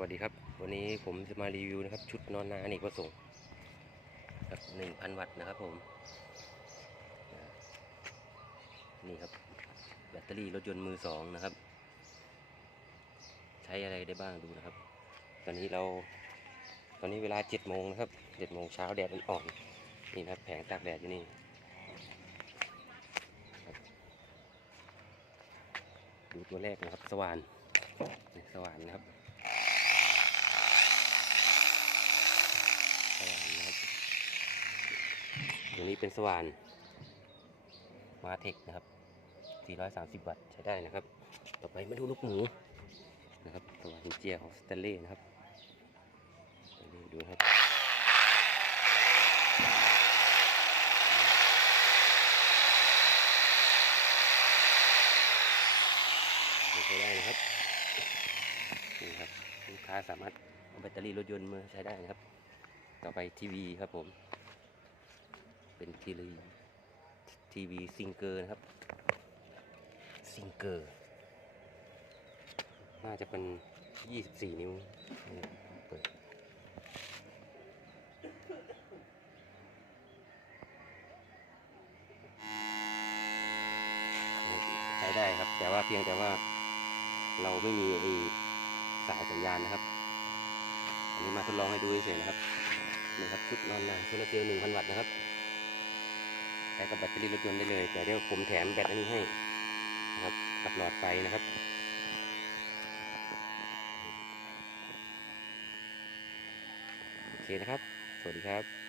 วัสดีครับ วันนี้ผมจะมารีวิวนะครับ ชุดนอนนาอเนกประสงค์ครับหนึ่งพันวัตต์นะครับผม นี่ครับ แบตเตอรี่รถยนต์มือสองนะครับ ใช้อะไรได้บ้างดูนะครับ ตอนนี้เรา ตอนนี้เวลาเจ็ดโมงนะครับเจ็ดโมงเช้าแดดอ่อนๆนี่นะครับแผงตากแดดอยู่นี่ดูตัวแรกนะครับ สว่านสว่านนะครับ สว่านนะครับตัว นี้เป็นสว่านมาเทคนะครับ 430 วัตต์ใช้ได้นะครับ ต่อไปมาดูลูกหมูนะครับสว่านหินเจียของสเตเล่นะครับสเตเล่ดูครับใช้ได้นะครับนี่ครับลูกค้าสามารถเอาแบตเตอรี่รถยนต์มาใช้ได้นะครับ ต่อไปทีวีครับผม ทีวีทีวีซิงเกอร์นะครับ ซิงเกอร์ น่าจะเป็น 24 นิ้วเปิดใช้ได้ครับ แต่ว่าเพียงแต่ว่าเราไม่มีไอสายสัญญาณนะครับ อันนี้มาทดลองให้ดูเฉยๆนะครับนี่ครับชุดนอนนาโซลาร์เซลล์1,000วัตต์นะครับ ใช้กับแบตเตอรี่รถยนต์ได้เลย แต่เดี๋ยวผมแถมแบตอันนี้ให้นะครับกับหลอดไฟนะครับโอเคนะครับ สวัสดีครับ